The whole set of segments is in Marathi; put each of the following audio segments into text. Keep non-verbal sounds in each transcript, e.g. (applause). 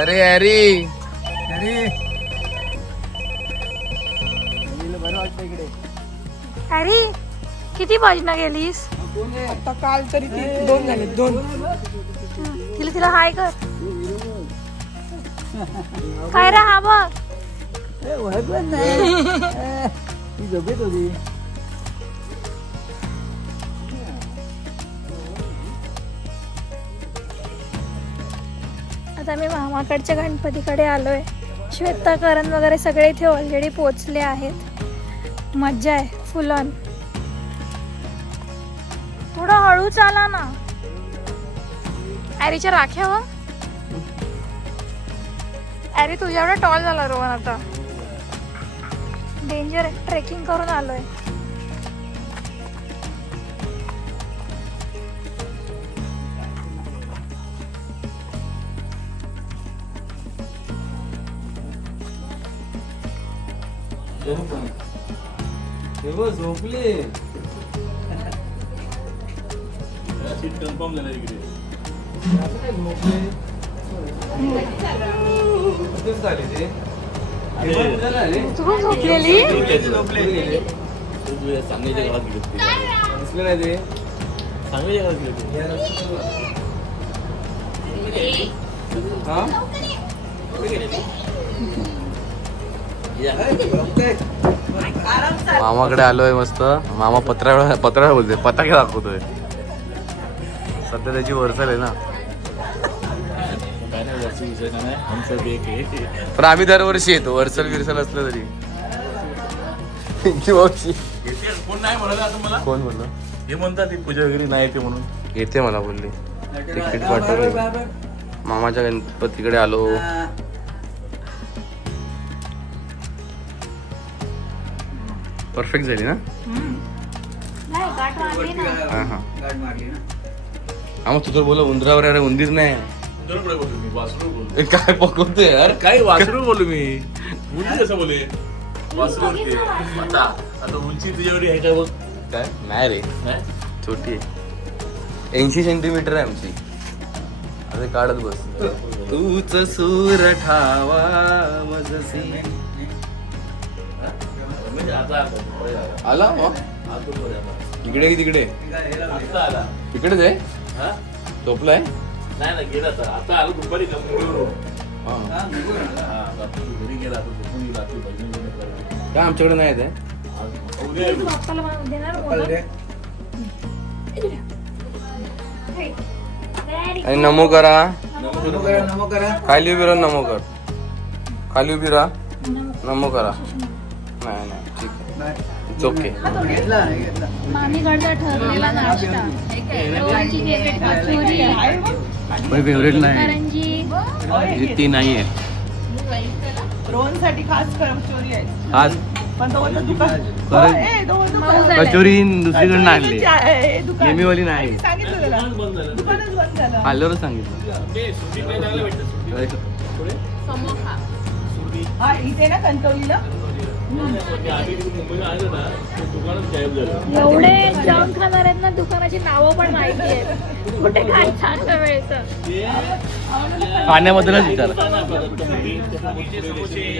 अरे अरे. अरे. किती भजनं गेलीस? आता काल तरी ती दोन झाले दोन. तिला तिला हाय कर. काय रे हा बघ. आता मी मामाकडच्या गणपतीकडे आलोय. श्वेता करण वगैरे सगळे इथे ऑलरेडी पोचले आहेत. मज्जा आहे फुल ऑन थोडं हळू चाला ना. ॲरीच्या राख्या व ॲरी तुझ्या एवढा टॉल झाला रोहन आता. डेंजर आहे ट्रेकिंग करून आलोय. झोपले. तू पण झोपलेली सांगलीच्या गावात दिसले नाही ते सांगलीच्या गावात हा? मामाकडे आलोय मस्त. मामा पत्रा पत्रा बोलते पताके दाखवतोय. सध्या त्याची वर्सल आहे ना. पण आम्ही दरवर्षी येतो वर्सल विरसल असलं तरी. कोण नाही म्हणलं आता मला कोण बोललं? हे म्हणतात ती पूजा वगैरे नाही येते म्हणून. येते मला बोलली. तिकीट पाठवली. मामाच्या गणपतीकडे आलो. परफेक्ट झाली ना? हा हा. मग तू तर बोला उंदरावर अरे उंदीर नाही. ए, काय पकवतोय यार? काय वासरू बोलू मी? उंची कसं बोले वासरू बोलते आता आता उंची तुझ्यावर आहे का बघ? काय? नाही रे. नाही? छोटी आहे. ऐंशी सेंटीमीटर आहे आमची. अरे काढत बस. (laughs) तूच सूर ठावा मजसी. आला मग. इकडे की तिकडे तिकडेच आहे हा? झोपलाय नाही ना गेला तर आता आलो दुपारी का मुंबईवरून. रात्री घरी गेला आता झोपून गेला रात्री भजन वगैरे करायला. काय आमच्याकडे नाही ते? आणि नमो करा खाली उभी राहा नमो कर खाली उभी राहा नमो करा नाही नाही. ठीक आहे. इट्स ओके मामीकडचा ठरलेला नाश्ता. रोहनची favorite कचोरी आहे. फेवरेट करंजी. ती नाही आहे. रोहनसाठी खास कचोरी आहे. आज पण तो बोलतो दुकान खरं? हो, ए, तो बोलतो मऊ दुकान- झालंय. कचोरी दुसरीकडनं आणली. कचोरीची आहे, हे दुकान. नेहमीवाली नाही. सांगितलं त्याला. बंद झालं. दुकानच बंद झालं. आल्यावरच सांगितलं. हा इथे ना कणकवलीला? एवढे जंक खाणार आहेत ना दुकानाची नावं पण माहिती आहेत. कुठे काय चांगलं मिळतं? पाण्याबद्दलच विचार.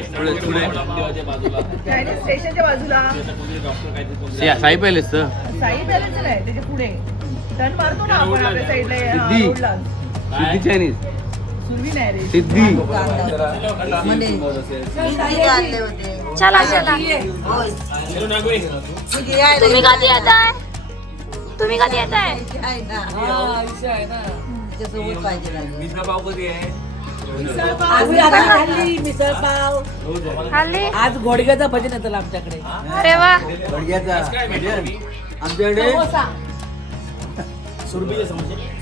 देवाच्या बाजूला. चायनीज स्टेशनच्या बाजूला साई पॅलेस साई पॅलेस आहे त्याच्या पुढे. टर्न मारतो ना आपण आपल्या साईडला हा, चायनीज सिद्धी. चला चला. तुम्ही कधी येत आहे तुम्ही कधी येत आहे आज घोडग्याचा भजन येतं आमच्याकडे. अरे वा. आमच्याकडे bye, Coco.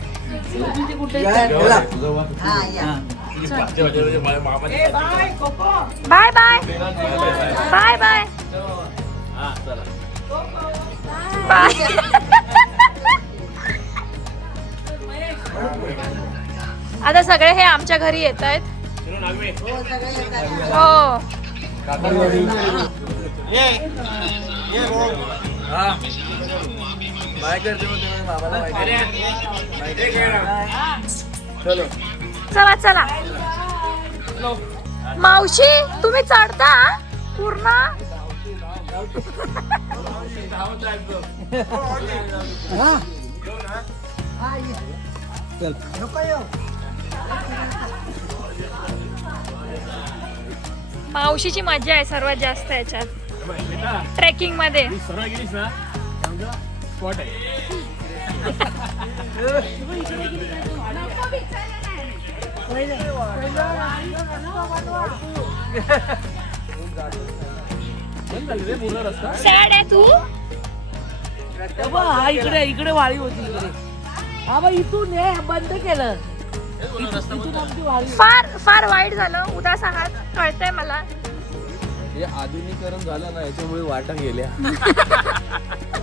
Bye bye bye bye bye आता सगळे हे आमच्या घरी येत आहेत हो चला. चला मावशी तुम्ही चढता पूर्ण? मावशीची मजा आहे सर्वात जास्त याच्यात. ट्रेकिंगमध्ये सरळ गेलीस ना स्पॉट आहे तू? हा इकडे इकडे वाळी होती इकडे. हा बा इथून हे बंद केलं. इथून आमची वाळी. फार फार वाईट झालं. उदास आहात. कळतंय मला. हे आधुनिकरण झालं ना याच्यामुळे वाटा गेल्या. (laughs)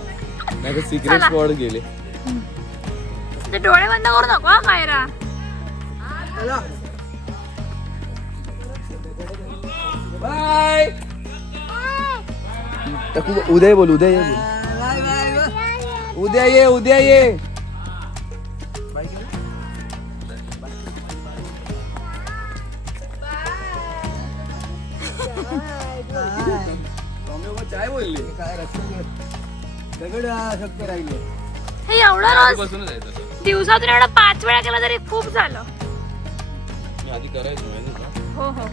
नाही सिक्रेट चला. स्पॉट गेले. ते डोळे बंद करू नको हा कायरा. बाय. उद्या ये बोल उद्या ये बोल. उद्या ये उद्या ये. काय बोलली हे एवढं रोज बसूनच आहे तसं. दिवसातून एवढं पाच वेळा केलं तरी खूप झालं. मी आधी करायचो माहिती का हो हो.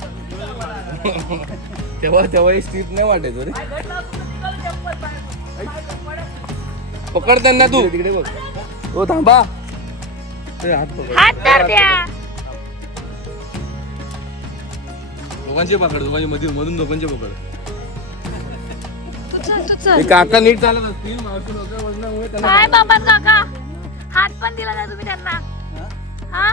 तेव्हा तेव्हा हे स्थित नाही वाटायचं रे. पकड त्यांना तू. तिकडे बघ. हो थांबा. हात पकड. हात तर द्या दोघांचे पकड दोघांचे मधून मधून दोघांचे पकड. हे काका नीट चालत असतील मावशी लोकं वजनामुळे त्यांना काय बाबा काका? हात पण दिला नाही तुम्ही त्यांना. हा?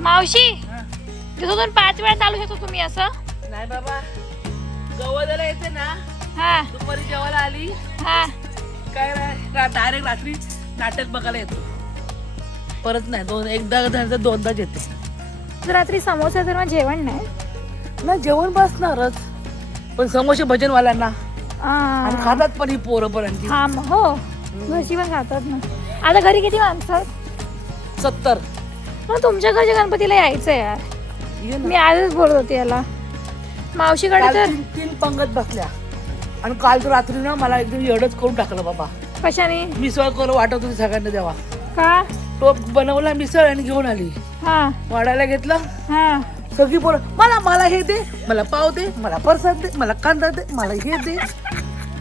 मावशी दिवसातून पाच वेळा चालू शकतो तुम्ही असं. नाही बाबा गवदाला येते ना. हा. दुपारी जेवायला आली. हा. काय डायरेक्ट रात्री नाटक बघायला येतो. परत नाही दोन एकदा झालं दोनदाच येते रात्री समोसा तर मग जेवण नाही? ना जेवण बसणारच. पण समोसे भजनवाल्यांना. आणि आ, खातात पण ही पोरं पर्यंत हा मग हो. घरची पण खातात ना. आता घरी किती माणसं? आहेत? सत्तर. मग तुमच्या घरच्या गणपतीला यायचं यार. ये ना. मी आजच बोलत होते याला. मावशीकडे काल तर तीन तीन पंगत बसल्या. आणि काल तर रात्री ना मला एकदम एवढंच करून टाकलं बाबा. कशाने? मिसळ करून वाटत होती सगळ्यांना देवा. का? टोप बनवला मिसळ आणि घेऊन आली. हा. वाढायला घेतलं. हा. सगळी पोरं मला मला हे दे मला पाव दे मला परसाद दे मला कांदा दे मला हे दे.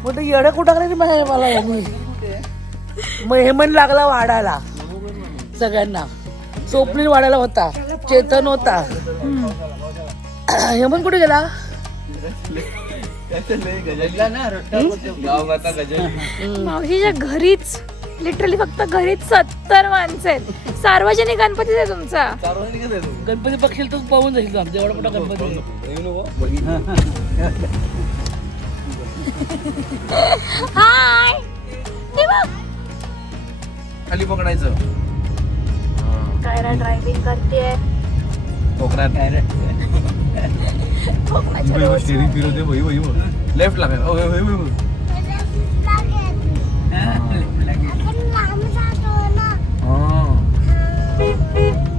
मग येडं कुठं करायची मला मला यांनी मग हेमन लागला वाढायला सगळ्यांना. स्वप्नील वाढायला होता चेतन होता. हेमन कुठे गेला? गजल मावशीच्या घरीच. लिटरली फक्त घरीच सत्तर माणसं आहेत. सार्वजनिक गणपती आहे तुमचा. सार्वजनिकच आहे तू. गणपती बघशील तर पाहून जाईल तू आमचा एवढा मोठा गणपती आहे. येऊ नको. (laughs) हाय. ते बघ. खाली पकडायचं. कायरा ड्रायव्हिंग करते कोकणात. (laughs) स्टेरिंग फिरवते भाई भाई लेफ्ट लागाय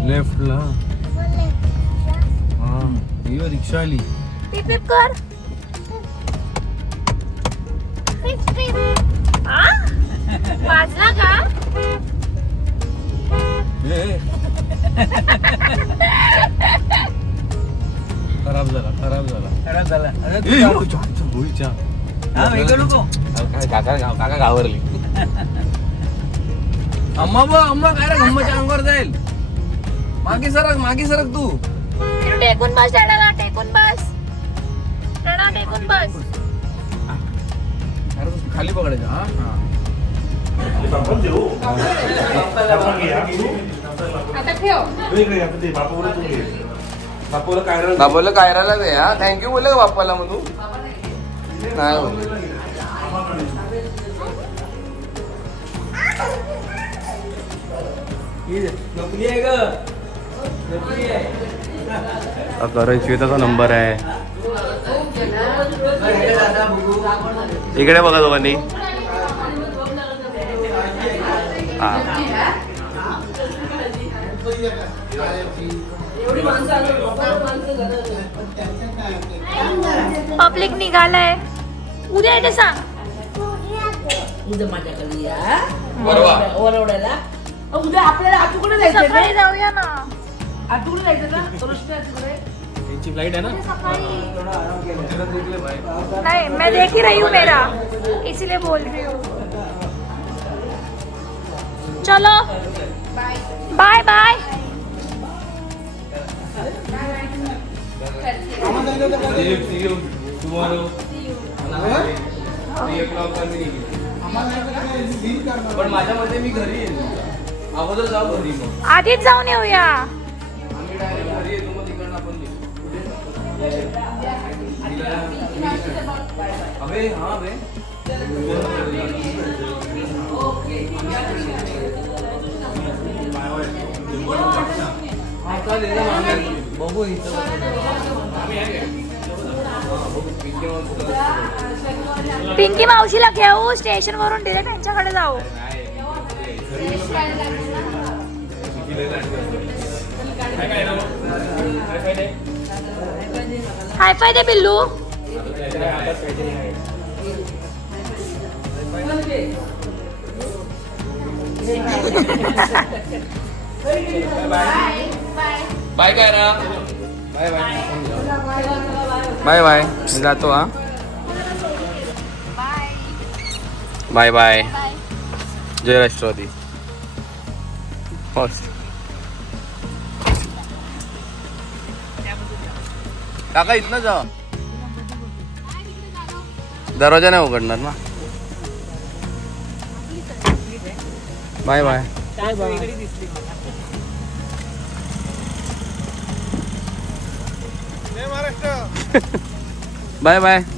लेफ्ट ला हा ही रिक्षा आली. पिप पिप कर. आ? वाजला का? ए. खराब झाला खराब झाला. खराब झाला. अरे यो. हा नको. अरे काय काका गाव- काका घाबरली. अम्मा बा अम्मा काय रे गम्माच्या अंगावर जाईल. मागे सरक मागे सरक तू. तिकडे टेकून बस टाळाला टेकून बस. टाळा टेकून बस. अरे तू खाली पकडायचं हा? हा बापूला कायराला दे हा. थँक्यू बाप्पाला मग तू नाही बोलले. हा करण श्वेताचा नंबर आहे. इकडे बघा दोघांनी. हा. पब्लिक निघालंय. उद्या येते सांग. उद्या माझ्याकडे या. वरवड्याला उद्या आपल्याला आतूकडे जायचं सकाळी जाऊया ना. आतूकडे जायचं ना तुरुष्टी आतूकडे नहीं मैं देख ही रही हूँ मेरा. इसीलिए बोल रही हूँ. चलो. बाय बाय पण माझ्या मते मी घरी येईल अगोदर जाऊ घरी मग. आधीच जाऊन येऊया. अबे हाँ अबे हा, चालेल ना, बघू इथं पिंकी मावशीला घेऊ स्टेशन वरून डिरेक्ट यांच्याकडे जाऊ. हाय फाय दे बिल्लू बाय काय बाय बाय बाय. बाय मी जातो हा. बाय. बाय जय राष्ट्रवादी. काका इथनं जा. दरवाजा नाही उघडणार ना. Bye bye. Bye bye.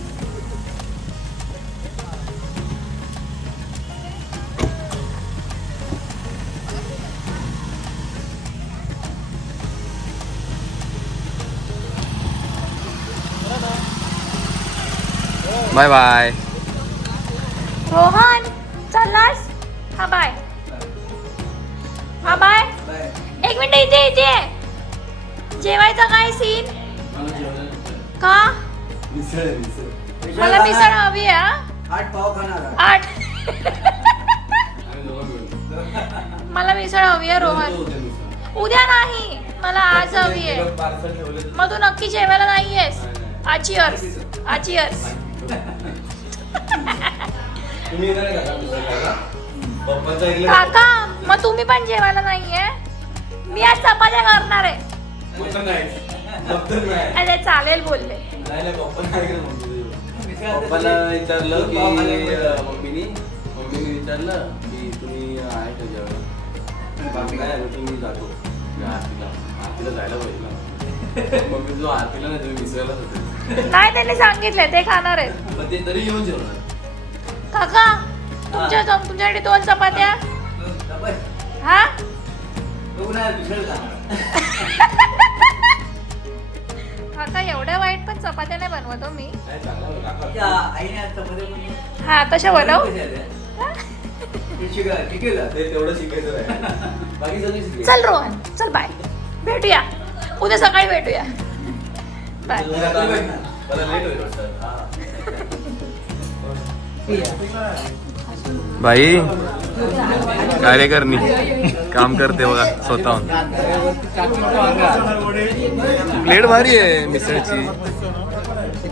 Bye bye Rohan चाललास हा बाय हा बाय एक मिनिट इथे इथे जेवायचा काय सीन का मला मिसळ हवी आहे आठ पाव खाणार आठ मला मिसळ हवी आहे रोहन उद्या नाही मला आज हवी आहे मग तू नक्की जेवायला नाहीयेस आची अर्स काका मग तुम्ही पण जेवायला नाहीये? मी आज चपात्या करणार आहे. अरे चालेल बोलले. पप्पाला विचारलं की अं, मम्मीनी मम्मीने विचारलं की तुम्ही आहे का जेवायला? बाकी काय आलं तुम्ही जातो. मी आरतीला आरतीला जायला पाहिजे ना मम्मी जो आरतीला नाही तुम्ही होते नाही त्यांनी सांगितले ते खाणार आहेत. पण ते तरी येऊन जेवणार. काका तुमच्या तुमच्याकडे दोन चपात्या? हा. (laughs) काका एवढ्या वाईट पण चपात्या नाही बनवतो मी. चपात्या बनवल्या. हा तशा बनव? हे चल रोहन. चल बाय. भेटूया. उद्या सकाळी भेटूया. बाय. बाई कार्यकर्णी काम करते बघा स्वतःहून. प्लेट भारी आहे मिसळची.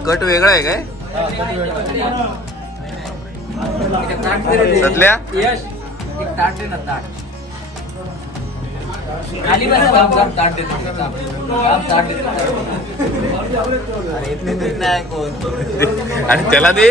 कट वेगळा आहे काय? सतल्या आणि त्याला दे.